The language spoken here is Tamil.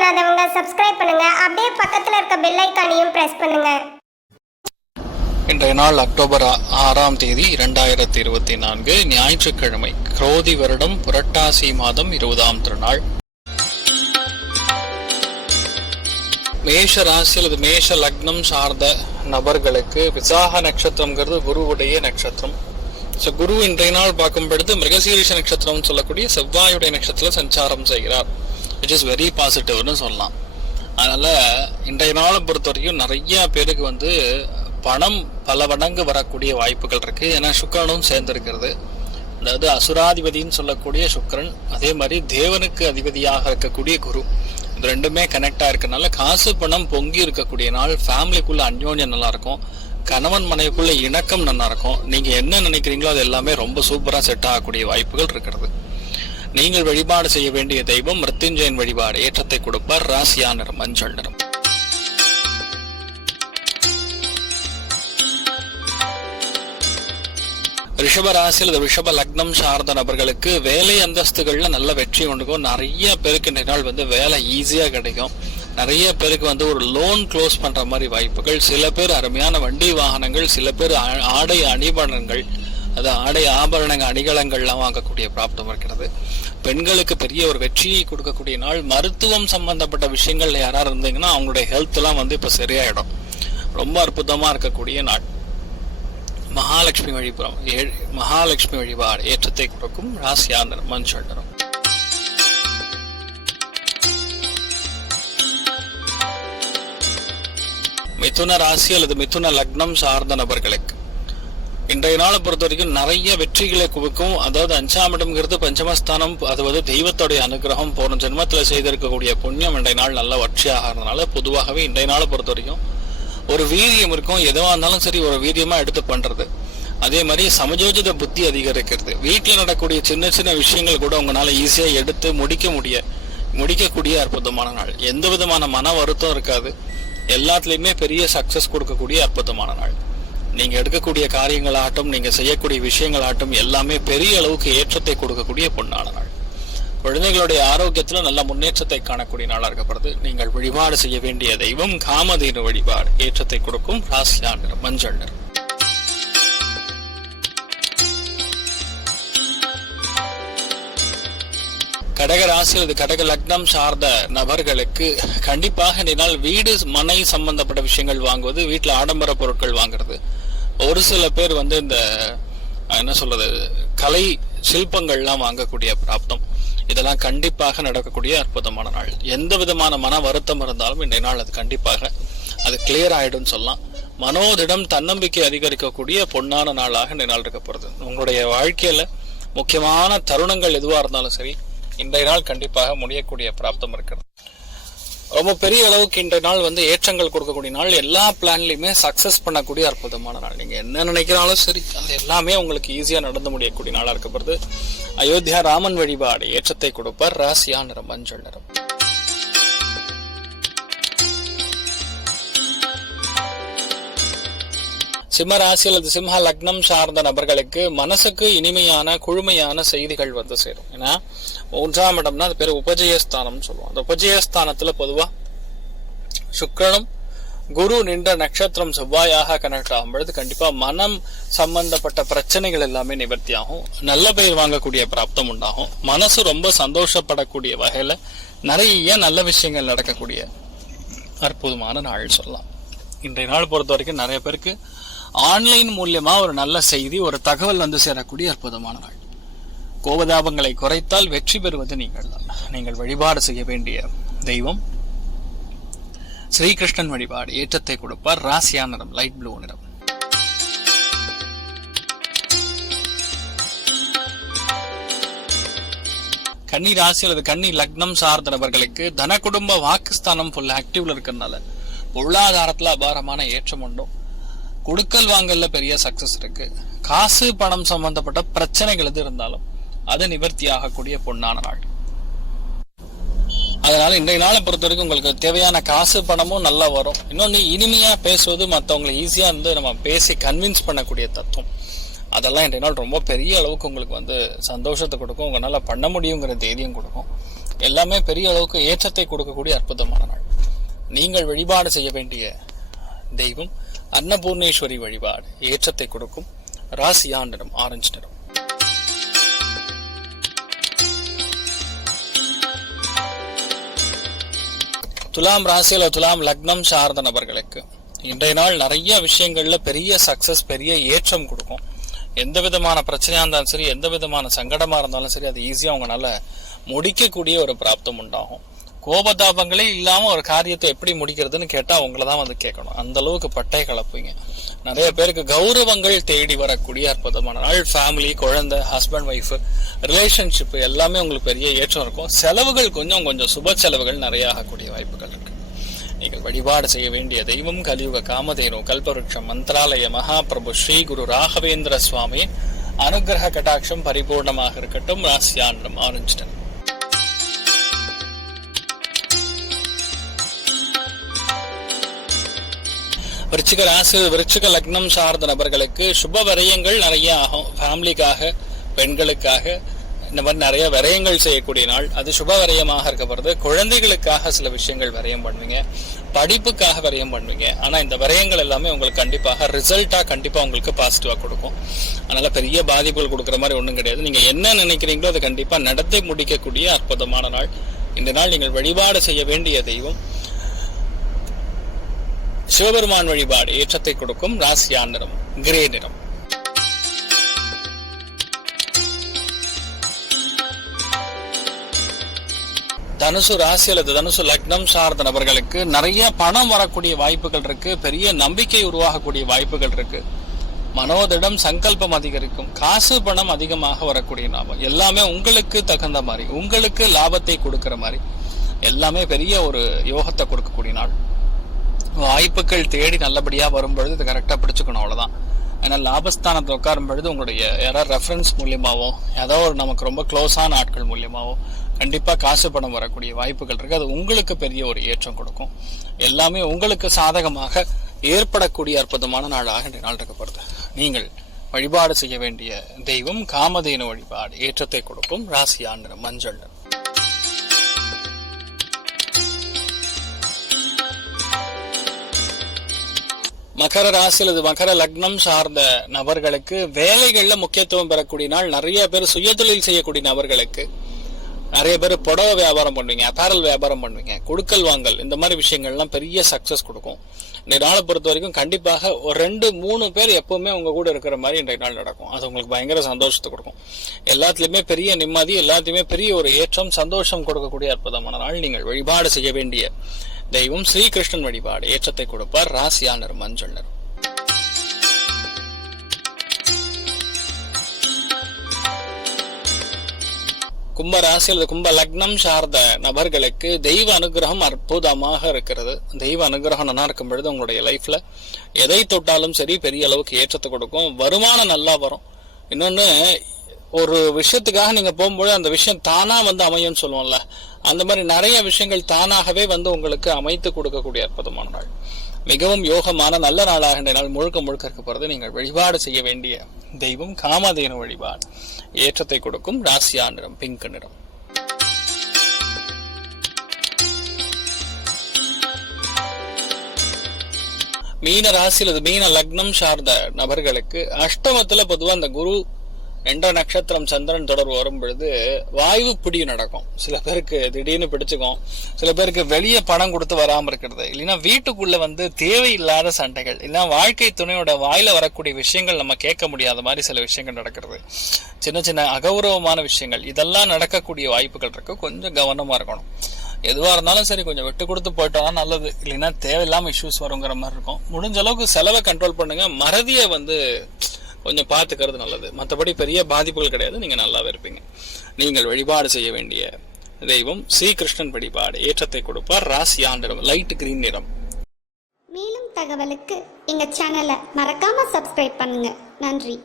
பண்ணாதவங்க சப்ஸ்கிரைப் பண்ணுங்க. அப்படியே பக்கத்துல இருக்க பெல் ஐக்கானையும் பிரஸ் பண்ணுங்க. இன்றைய நாள் அக்டோபர் ஆறாம் தேதி இரண்டாயிரத்தி இருபத்தி நான்கு ஞாயிற்றுக்கிழமை குரோதி வருடம் புரட்டாசி மாதம் இருபதாம் திருநாள். மேஷ ராசி அல்லது மேஷ லக்னம் சார்ந்த நபர்களுக்கு விசாக நட்சத்திரம்ங்கிறது குருவுடைய நட்சத்திரம். ஸோ குரு இன்றைய நாள் பார்க்கும் பொழுது மிருகசீரிஷ நட்சத்திரம் சொல்லக்கூடிய செவ்வாயுடைய நட்சத்திரம் சஞ்சாரம் செய்கிறார். விச் இஸ் வெரி பாசிட்டிவ்னு சொல்லலாம். அதனால் இன்றைய நாளை பொறுத்த வரைக்கும் நிறைய பேருக்கு வந்து பணம் பல மடங்கு வரக்கூடிய வாய்ப்புகள் இருக்குது ஏன்னா சுக்கரனும் சேர்ந்திருக்கிறது. அதாவது அசுராதிபதின்னு சொல்லக்கூடிய சுக்கரன் அதே மாதிரி தேவனுக்கு அதிபதியாக இருக்கக்கூடிய குரு. இது ரெண்டுமே கனெக்டாக இருக்கனால காசு பணம் பொங்கி இருக்கக்கூடிய நாள் ஃபேமிலிக்குள்ள அந்யோன்யம் நல்லாயிருக்கும் கணவன் மனைவிக்குள்ள இணக்கம் நல்லாயிருக்கும் நீங்கள் என்ன நினைக்கிறீங்களோ அது எல்லாமே ரொம்ப சூப்பராக செட் ஆகக்கூடிய வாய்ப்புகள் இருக்கிறது. நீங்கள் வழிபாடு செய்ய வேண்டிய தெய்வம் மிருத்யுஞ்சயன் வழிபாடு. ஏற்றத்தை கொடுப்பார் ராசியா நிறம் மஞ்சள் நிறம். ரிஷப ராசியில் ரிஷப லக்னம் சார்ந்த நபர்களுக்கு வேலை அந்தஸ்துகள்ல நல்ல வெற்றி உண்டுக்கும் நிறைய பேருக்கு இந்த நாள் வந்து வேலை ஈஸியா கிடைக்கும். நிறைய பேருக்கு வந்து ஒரு லோன் க்ளோஸ் பண்ற மாதிரி வாய்ப்புகள். சில பேர் அருமையான வண்டி வாகனங்கள் சில பேர் ஆடை அணிபணங்கள் அது ஆடை ஆபரணங்கள் அணிகலங்கள்லாம் வாங்கக்கூடிய பிராப்தம் இருக்கிறது. பெண்களுக்கு பெரிய ஒரு வெற்றியை கொடுக்கக்கூடிய நாள். மருத்துவம் சம்பந்தப்பட்ட விஷயங்கள்ல யாராவது இருந்தீங்கன்னா அவங்களுடைய ஹெல்த்லாம் வந்து இப்போ சரியாயிடும். ரொம்ப அற்புதமாக இருக்கக்கூடிய நாள். மகாலட்சுமி வழிபுறம் மகாலட்சுமி வழிபாடு ஏற்றத்தை கொடுக்கும் ராசியாந்தரம் நிறம் மஞ்சள் மிதுன ராசி அல்லது மிதுன லக்னம் சார்ந்த நபர்களுக்கு இன்றைய நாளை பொறுத்த வரைக்கும் நிறைய வெற்றிகளை குவிக்கும். அதாவது அஞ்சாம் இடம்ங்கிறது பஞ்சமஸ்தானம் அது வந்து தெய்வத்தோடைய அனுகிரகம் போன ஜென்மத்தில் செய்திருக்கக்கூடிய புண்ணியம் இன்றைய நாள் நல்ல வற்றியாகிறதுனால பொதுவாகவே இன்றைய நாளை பொறுத்த வரைக்கும் ஒரு வீரியம் இருக்கும். எதுவாக இருந்தாலும் சரி ஒரு வீரியமாக எடுத்து பண்ணுறது அதே மாதிரி சமயோஜித புத்தி அதிகரிக்கிறது. வீட்டில் நடக்கக்கூடிய சின்ன சின்ன விஷயங்கள் கூட உங்களால் ஈஸியாக எடுத்து முடிக்க முடிய முடிக்கக்கூடிய அற்புதமான நாள். எந்த விதமான மன வருத்தம் இருக்காது. எல்லாத்துலேயுமே பெரிய சக்ஸஸ் கொடுக்கக்கூடிய அற்புதமான நாள். நீங்க எடுக்கக்கூடிய காரியங்களாகட்டும் நீங்க செய்யக்கூடிய விஷயங்களாகட்டும் எல்லாமே பெரிய அளவுக்கு ஏற்றத்தை கொடுக்கக்கூடிய பொன்னான நாள். குழந்தைகளுடைய ஆரோக்கியத்துல நல்ல முன்னேற்றத்தை காணக்கூடிய நாளா இருக்கப்படுது நீங்கள் வழிபாடு செய்ய வேண்டிய தெய்வம் காமதேனு வழிபாடு ஏற்றத்தை கொடுக்கும் ராசியா நிறம் மஞ்சள் நிறம். கடக ராசி அல்லது கடக லக்னம் சார்ந்த நபர்களுக்கு கண்டிப்பாக இந்த நாள் வீடு மனை சம்பந்தப்பட்ட விஷயங்கள் வாங்குவது வீட்டில் ஆடம்பர பொருட்கள் வாங்குறது. ஒரு சில பேர் வந்து இந்த என்ன சொல்றது கலை சில்பங்கள்லாம் வாங்கக்கூடிய பிராப்தம். இதெல்லாம் கண்டிப்பாக நடக்கக்கூடிய அற்புதமான நாள். எந்த விதமான மன வருத்தம் இருந்தாலும் இன்றைய நாள் அது கண்டிப்பாக அது கிளியர் ஆகிடும் சொல்லலாம். மனோதிடம் தன்னம்பிக்கை அதிகரிக்கக்கூடிய பொன்னான நாளாக இந்த நாள் இருக்க போகிறது உங்களுடைய வாழ்க்கையில் முக்கியமான தருணங்கள் எதுவாக இருந்தாலும் சரி இன்றைய நாள் கண்டிப்பாக முடியக்கூடிய பிராப்தம் இருக்கிறது. ரொம்ப பெரிய அளவுக்கு இன்றைய நாள் வந்து ஏற்றங்கள் கொடுக்கக்கூடிய நாள். எல்லா பிளான்லையுமே சக்சஸ் பண்ணக்கூடிய அற்புதமான நாள். நீங்க என்ன நினைக்கிறாலும் சரி அது எல்லாமே உங்களுக்கு ஈஸியா நடந்து முடியக்கூடிய நாளா இருக்கப்படுது அயோத்தியா ராமன் வழிபாடு ஏற்றத்தை கொடுப்பார் ராசியா நிறம் மஞ்சள் நிறம். சிம்ம ராசி அல்லது சிம்ம லக்னம் சார்ந்த நபர்களுக்கு மனசுக்கு இனிமையான குழுமையான செய்திகள் வந்து சேரும். ஏன்னா மூன்றாம் இடம்னா அது பேர் உபஜயஸ்தானம்னு சொல்லுவோம். அந்த உபஜயஸ்தானத்தில் பொதுவாக சுக்கரனும் குரு நின்ற நட்சத்திரம் செவ்வாயாக கனெக்ட் ஆகும் பொழுது கண்டிப்பாக மனம் சம்பந்தப்பட்ட பிரச்சனைகள் எல்லாமே நிவர்த்தி ஆகும் நல்ல பெயர் வாங்கக்கூடிய பிராப்தம் உண்டாகும். மனசு ரொம்ப சந்தோஷப்படக்கூடிய வகையில் நிறைய நல்ல விஷயங்கள் நடக்கக்கூடிய அற்புதமான நாள் சொல்லலாம். இன்றைய நாள் பொறுத்த வரைக்கும் நிறைய பேருக்கு ஆன்லைன் மூலியமாக ஒரு நல்ல செய்தி ஒரு தகவல் வந்து சேரக்கூடிய அற்புதமான நாள். கோபதாபங்களை குறைத்தால் வெற்றி பெறுவது நீங்கள் தான் நீங்கள் வழிபாடு செய்ய வேண்டிய தெய்வம். ஸ்ரீகிருஷ்ணன் வழிபாடு ஏற்றத்தை கொடுப்பார் ராசியா நிறம் லைட் ப்ளூ நிறம். கன்னி ராசி அல்லது கன்னி லக்னம் சார்ந்த நபர்களுக்கு தன குடும்ப வாக்குஸ்தானம் ஃபுல் ஆக்டிவ்ல இருக்கிறதுனால பொருளாதாரத்துல அபாரமான ஏற்றம் உண்டும் கொடுக்கல் வாங்கல்ல பெரிய சக்சஸ் இருக்கு. காசு பணம் சம்பந்தப்பட்ட பிரச்சனைகள் எது இருந்தாலும் அது நிவர்த்தி ஆகக்கூடிய பொன்னான நாள். அதனால இன்றைய நாளை பொறுத்த வரைக்கும் உங்களுக்கு தேவையான காசு பணமும் நல்லா வரும். இன்னொன்று இனிமையா பேசுவது மற்றவங்களை ஈஸியா வந்து நம்ம பேசி கன்வின்ஸ் பண்ணக்கூடிய தத்துவம். அதெல்லாம் இன்றைய நாள் ரொம்ப பெரிய அளவுக்கு உங்களுக்கு வந்து சந்தோஷத்தை கொடுக்கும். உங்களால் பண்ண முடியுங்கிற தைரியம் கொடுக்கும். எல்லாமே பெரிய அளவுக்கு ஏற்றத்தை கொடுக்கக்கூடிய அற்புதமான நாள். நீங்கள் வழிபாடு செய்ய வேண்டிய தெய்வம் அன்னபூர்ணேஸ்வரி வழிபாடு ஏற்றத்தை கொடுக்கும். ராசியான் ஆரஞ்சு நிறம். துலாம் ராசியில துலாம் லக்னம் சார்ந்த நபர்களுக்கு இன்றைய நாள் நிறைய விஷயங்கள்ல பெரிய சக்சஸ் பெரிய ஏற்றம் கொடுக்கும். எந்த விதமான பிரச்சனையா இருந்தாலும் சரி எந்த விதமான சங்கடமா இருந்தாலும் சரி அது ஈஸியா அவங்களால முடிக்கக்கூடிய ஒரு பிராப்தம் உண்டாகும். கோபதாபங்களே இல்லாம ஒரு காரியத்தை எப்படி முடிக்கிறதுன்னு கேட்டா உங்களை தான் வந்து கேட்கணும். அந்த அளவுக்கு பட்டை கலப்புங்க. நிறைய பேருக்கு கௌரவங்கள் தேடி வரக்கூடிய அற்புதமான நாள். ஃபேமிலி குழந்தை ஹஸ்பண்ட் ஒய்ஃப் ரிலேஷன்ஷிப் எல்லாமே உங்களுக்கு பெரிய ஏற்றம் இருக்கும். செலவுகள் கொஞ்சம் கொஞ்சம் சுப செலவுகள் நிறைய ஆகக்கூடிய வாய்ப்புகள் இருக்கு. நீங்கள் வழிபாடு செய்ய வேண்டிய தெய்வம் கலியுக காமதேனு கல்பவருஷம் மந்திராலய மகாபிரபு ஸ்ரீ குரு ராகவேந்திர சுவாமி அனுகிரக கட்டாட்சம் பரிபூர்ணமாக இருக்கட்டும். ராசியாண்டம் ஆரஞ்சிடன் விருச்சிக ராசி விருச்சிக லக்னம் சார்ந்த நபர்களுக்கு சுப விரயங்கள் நிறைய ஆகும். ஃபேமிலிக்காக பெண்களுக்காக இந்த மாதிரி நிறைய விரயங்கள் செய்யக்கூடிய நாள். அது சுப விரயமாக இருக்கப்படுது குழந்தைகளுக்காக சில விஷயங்கள் விரயம் பண்ணுவீங்க. படிப்புக்காக விரயம் பண்ணுவீங்க. ஆனால் இந்த விரயங்கள் எல்லாமே உங்களுக்கு கண்டிப்பாக ரிசல்ட்டாக கண்டிப்பாக உங்களுக்கு பாசிட்டிவாக கொடுக்கும். அதனால பெரிய பாதிப்புகள் கொடுக்குற மாதிரி ஒன்றும் கிடையாது. நீங்கள் என்ன நினைக்கிறீங்களோ அதை கண்டிப்பாக நடத்தி முடிக்கக்கூடிய அற்புதமான நாள். இந்த நாள் நீங்கள் வழிபாடு செய்ய வேண்டிய தெய்வம். சிவபெருமான் வழிபாடு ஏற்றத்தை கொடுக்கும் ராசியான் நிறம் கிரே நிறம். தனுசு ராசி அல்லது தனுசு லக்னம் சார்ந்த நபர்களுக்கு நிறைய பணம் வரக்கூடிய வாய்ப்புகள் இருக்கு. பெரிய நம்பிக்கை உருவாகக்கூடிய வாய்ப்புகள் இருக்கு. மனோதிடம் சங்கல்பம் அதிகரிக்கும். காசு பணம் அதிகமாக வரக்கூடிய லாபம். எல்லாமே உங்களுக்கு தகுந்த மாதிரி உங்களுக்கு லாபத்தை கொடுக்கிற மாதிரி. எல்லாமே பெரிய ஒரு யோகத்தை கொடுக்கக்கூடிய நாள். வாய்ப்புகள் தேடி நல்லபடியாக வரும்பொழுது இதை இது பிடிச்சிக்கணும் அவ்வளோதான் அவ்வளவுதான். ஏன்னா லாபஸ்தானத்தில் உட்காரும் பொழுது உங்களுடைய யாராவது ரெஃபரன்ஸ் மூலியமாவோ ஏதோ ஒரு நமக்கு ரொம்ப க்ளோஸான ஆட்கள் மூலியமாகவோ கண்டிப்பாக காசு பணம் வரக்கூடிய வாய்ப்புகள் இருக்கு. அது உங்களுக்கு பெரிய ஒரு ஏற்றம் கொடுக்கும். எல்லாமே உங்களுக்கு சாதகமாக ஏற்படக்கூடிய அற்புதமான நாளாக இன்றைய நாள் இருக்கப்படுது நீங்கள் வழிபாடு செய்ய வேண்டிய தெய்வம் காமதேனு வழிபாடு ஏற்றத்தை கொடுக்கும் ராசியான் நிறம், மஞ்சள் மகர ராசி அல்லது மகர லக்னம் சார்ந்த நபர்களுக்கு வேலைகள்ல முக்கியத்துவம் பெறக்கூடிய நாள் நிறைய பேர் சுயதொழில் செய்யக்கூடிய நபர்களுக்கு நிறைய பேர் புடவை வியாபாரம் பண்ணுவீங்க அப்பாரல் வியாபாரம் பண்ணுவீங்க கொடுக்கல் வாங்கல் இந்த மாதிரி விஷயங்கள்லாம் பெரிய சக்சஸ் கொடுக்கும். இன்றைய நாளை பொறுத்த வரைக்கும் கண்டிப்பாக ஒரு ரெண்டு மூணு பேர் எப்பவுமே உங்க கூட இருக்கிற மாதிரி இன்றைய நாள் நடக்கும். அது உங்களுக்கு பயங்கர சந்தோஷத்தை கொடுக்கும். எல்லாத்துலேயுமே பெரிய நிம்மதி எல்லாத்தையுமே பெரிய ஒரு ஏற்றம் சந்தோஷம் கொடுக்கக்கூடிய அற்புதமான நாள் நீங்கள் வழிபாடு செய்ய வேண்டிய தெய்வம் ஸ்ரீகிருஷ்ணன் வழிபாடு ஏற்றத்தை கொடுப்பார் ராசியானர் மஞ்சள்னர் கும்ப ராசி அல்லது கும்ப லக்னம் சார்ந்த நபர்களுக்கு தெய்வ அனுகிரகம் அற்புதமாக இருக்கிறது. தெய்வ அனுகிரகம் நல்லா இருக்கும் பொழுது உங்களுடைய லைஃப்ல எதை தொட்டாலும் சரி பெரிய அளவுக்கு ஏற்றத்தை கொடுக்கும். வருமானம் நல்லா வரும். இன்னொன்னு ஒரு விஷயத்துக்காக நீங்க போகும்போது அந்த விஷயம் தானா வந்து அமையும்னு சொல்லுவோம்ல. அந்த மாதிரி நிறைய விஷயங்கள் தானாகவே வந்து உங்களுக்கு அமைத்து கொடுக்கக்கூடிய அற்புதமான நாள். மிகவும் யோகமான நல்ல நாளாக இந்த நாள் முழுக்க முழுக்க இருக்க போறது நீங்கள் வழிபாடு செய்ய வேண்டிய தெய்வம் காமதேனு வழிபாடு. ஏற்றத்தை கொடுக்கும் ராசியா நிறம் பிங்க் நிறம் மீன ராசியில் மீன லக்னம் சார்ந்த நபர்களுக்கு அஷ்டமத்தில் பொதுவாக அந்த குரு ரெண்டாம் நட்சத்திரம் சந்திரன் தொடர்பு வரும் பொழுது பிடி நடக்கும். சில பேருக்கு திடீர்னு பிடிச்சுக்கும். சில பேருக்கு வெளியே பணம் கொடுத்து வராமல் இருக்கிறது. இல்லைன்னா வீட்டுக்குள்ள வந்து தேவையில்லாத சண்டைகள். இல்லைன்னா வாழ்க்கை துணையோட வாயில வரக்கூடிய விஷயங்கள் நம்ம கேட்க முடியாத மாதிரி சில விஷயங்கள் நடக்கிறது. சின்ன சின்ன அகௌரவமான விஷயங்கள். இதெல்லாம் நடக்கக்கூடிய வாய்ப்புகள் இருக்கு. கொஞ்சம் கவனமா இருக்கணும். எதுவாக இருந்தாலும் சரி கொஞ்சம் விட்டு கொடுத்து போயிட்டோம்னா நல்லது. இல்லைன்னா தேவையில்லாமல் இஷ்யூஸ் வருங்கிற மாதிரி இருக்கும். முடிஞ்ச அளவுக்கு செலவை கண்ட்ரோல் பண்ணுங்க. மறதியை வந்து கொஞ்சம் பார்த்துக்கிறது நல்லது. மற்றபடி பெரிய பாதிப்புகள் கிடையாது. நீங்கள் நல்லாவே இருப்பீங்க. நீங்கள் வழிபாடு செய்ய வேண்டிய தெய்வம் ஸ்ரீகிருஷ்ணன் வழிபாடு. ஏற்றத்தை கொடுப்பார். ராசி ஆண்டிரம் லைட் கிரீன் நிறம். மேலும் தகவலுக்கு எங்கள் சேனலை மறக்காமல் சப்ஸ்கிரைப் பண்ணுங்கள் நன்றி.